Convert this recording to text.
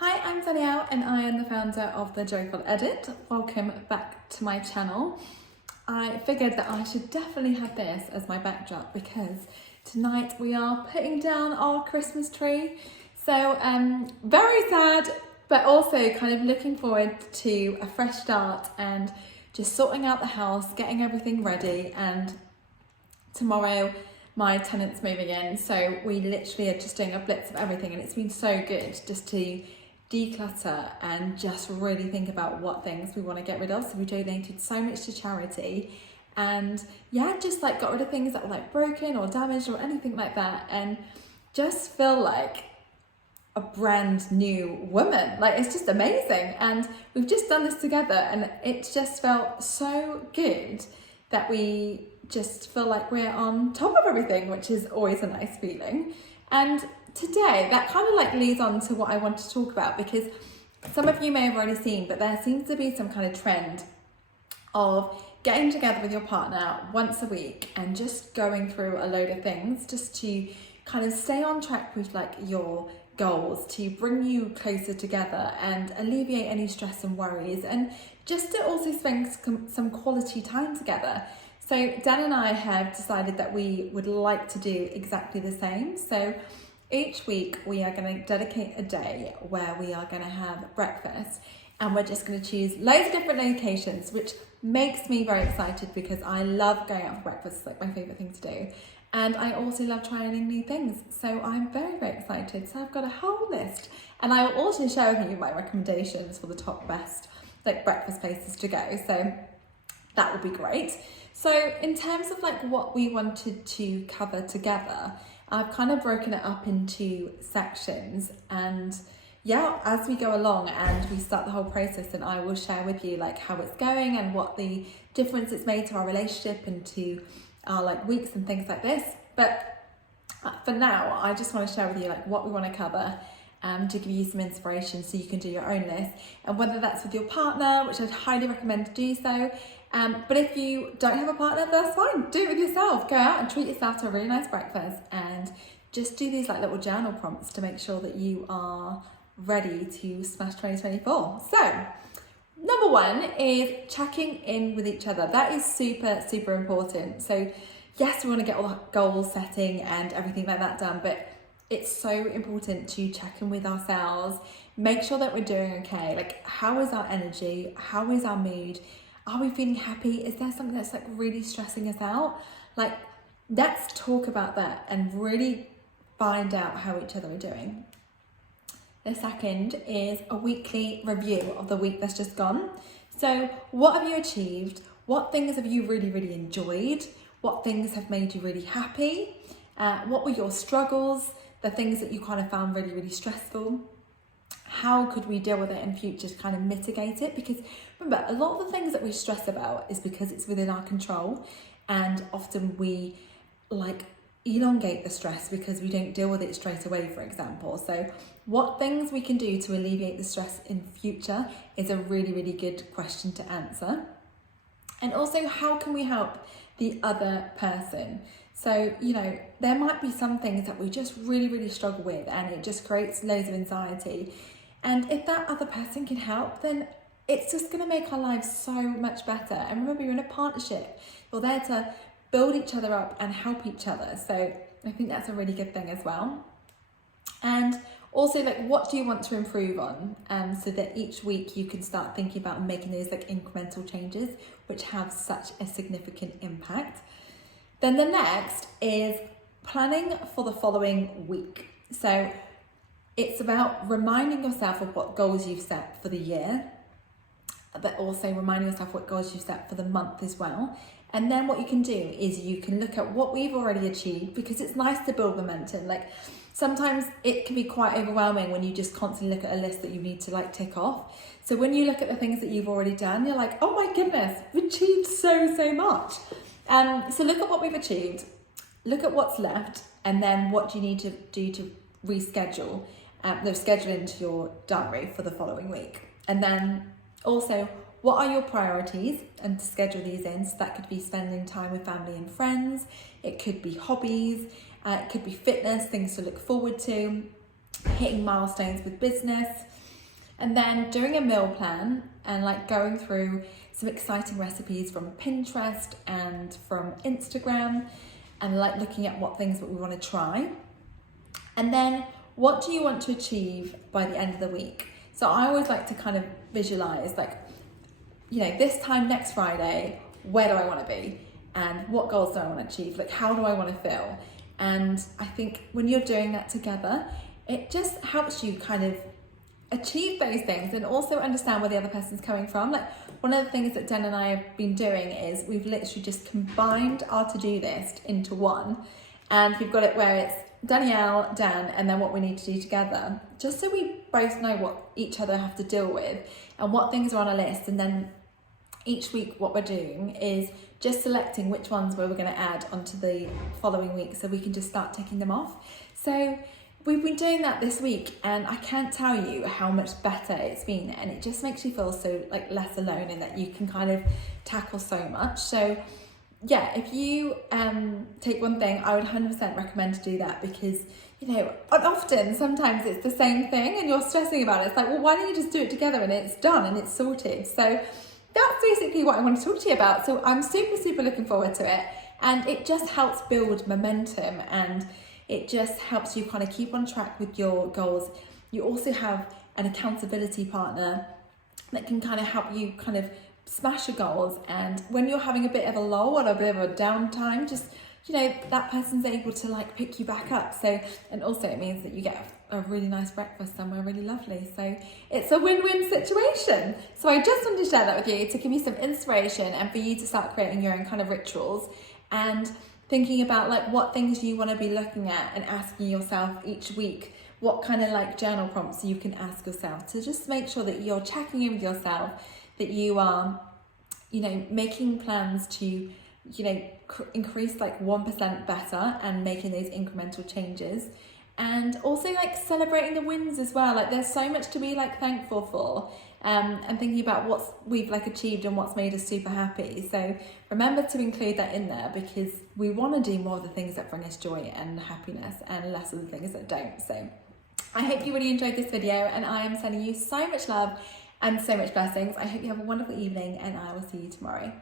Hi, I'm Danielle and I am the founder of The Joyful Edit. Welcome back to my channel. I figured that I should definitely have this as my backdrop because tonight we are putting down our Christmas tree. So very sad, but also kind of looking forward to a fresh start and just sorting out the house, getting everything ready. And tomorrow my tenant's moving in, so we literally are just doing a blitz of everything, and it's been so good just to declutter and just really think about what things we want to get rid of. So we donated so much to charity, and yeah, just like got rid of things that were like broken or damaged or anything like that, and just feel like a brand new woman. Like, it's just amazing, and we've just done this together, and it just felt so good that we just feel like we're on top of everything, which is always a nice feeling. And today that kind of like leads on to what I want to talk about, because some of you may have already seen, but there seems to be some kind of trend of getting together with your partner once a week and just going through a load of things just to kind of stay on track with like your goals, to bring you closer together and alleviate any stress and worries, and just to also spend some quality time together. So Dan and I have decided that we would like to do exactly the same. So each week we are going to dedicate a day where we are going to have breakfast, and we're just going to choose loads of different locations, which makes me very excited because I love going out for breakfast. It's like my favourite thing to do. And I also love trying new things. So I'm very, very excited. So I've got a whole list, and I will also share with you my recommendations for the top best like breakfast places to go. So that would be great. So in terms of like what we wanted to cover together, I've kind of broken it up into sections, and yeah, as we go along and we start the whole process, and I will share with you like how it's going and what the difference it's made to our relationship and to our like weeks and things like this. But for now, I just want to share with you like what we want to cover, to give you some inspiration so you can do your own list, and whether that's with your partner, which I'd highly recommend to do so. But if you don't have a partner, that's fine. Do it with yourself. Go out and treat yourself to a really nice breakfast, and just do these like little journal prompts to make sure that you are ready to smash 2024. So number one is checking in with each other. That is super, super important. So yes, we want to get all the goal setting and everything like that done, but it's so important to check in with ourselves, make sure that we're doing okay. Like, how is our energy? How is our mood? Are we feeling happy? Is there something that's like really stressing us out? Like, let's talk about that and really find out how each other are doing. The second is a weekly review of the week that's just gone. So what have you achieved? What things have you really, really enjoyed? What things have made you really happy? What were your struggles? The things that you kind of found really, really stressful? How could we deal with it in future to kind of mitigate it? Because remember, a lot of the things that we stress about is because it's within our control, and often we like elongate the stress because we don't deal with it straight away, for example. So what things we can do to alleviate the stress in future is a really, really good question to answer. And also, how can we help the other person? So, you know, there might be some things that we just really, really struggle with, and it just creates loads of anxiety. And if that other person can help, then it's just going to make our lives so much better. And remember, you're in a partnership. You're there to build each other up and help each other. So I think that's a really good thing as well. And also, like, what do you want to improve on? So that each week you can start thinking about making those like incremental changes, which have such a significant impact. Then the next is planning for the following week. So it's about reminding yourself of what goals you've set for the year, but also reminding yourself what goals you've set for the month as well. And then what you can do is you can look at what we've already achieved, because it's nice to build momentum. Like, sometimes it can be quite overwhelming when you just constantly look at a list that you need to like tick off. So when you look at the things that you've already done, you're like, oh my goodness, we've achieved so much. So look at what we've achieved, look at what's left, and then what do you need to do to reschedule, schedule into your diary for the following week. And then also, what are your priorities, and to schedule these in. So that could be spending time with family and friends, it could be hobbies, it could be fitness, things to look forward to, hitting milestones with business, And then doing a meal plan and like going through some exciting recipes from Pinterest and from Instagram, and like looking at what things that we want to try. And then what do you want to achieve by the end of the week? So I always like to kind of visualize, like, you know, this time next Friday, where do I want to be? And what goals do I want to achieve? Like, how do I want to feel? And I think when you're doing that together, it just helps you kind of achieve those things and also understand where the other person's coming from. Like, one of the things that Dan and I have been doing is we've literally just combined our to-do list into one, and we've got it where it's Danielle, Dan, and then what we need to do together, just so we both know what each other have to deal with and what things are on a list. And then each week what we're doing is just selecting which ones we're going to add onto the following week, so we can just start ticking them off. So we've been doing that this week, and I can't tell you how much better it's been, and it just makes you feel so like less alone in that you can kind of tackle so much. So yeah, if you take one thing, I would 100% recommend to do that, because, you know, often sometimes it's the same thing and you're stressing about it. It's like, well, why don't you just do it together and it's done and it's sorted? So that's basically what I want to talk to you about. So I'm super looking forward to it, and it just helps build momentum, and it just helps you kind of keep on track with your goals. You also have an accountability partner that can kind of help you kind of smash your goals, and when you're having a bit of a lull or a bit of a downtime, just, you know, that person's able to like pick you back up. So, and also it means that you get a really nice breakfast somewhere really lovely. So it's a win-win situation. So I just wanted to share that with you to give you some inspiration and for you to start creating your own kind of rituals and thinking about like what things you want to be looking at and asking yourself each week, what kind of like journal prompts you can ask yourself to just make sure that you're checking in with yourself, that you are, you know, making plans to, you know, increase like 1% better and making those incremental changes. And also like celebrating the wins as well. Like, there's so much to be like thankful for, and thinking about what's we've like achieved and what's made us super happy. So remember to include that in there, because we want to do more of the things that bring us joy and happiness and less of the things that don't. So I hope you really enjoyed this video, and I am sending you so much love and so much blessings. I hope you have a wonderful evening, and I will see you tomorrow.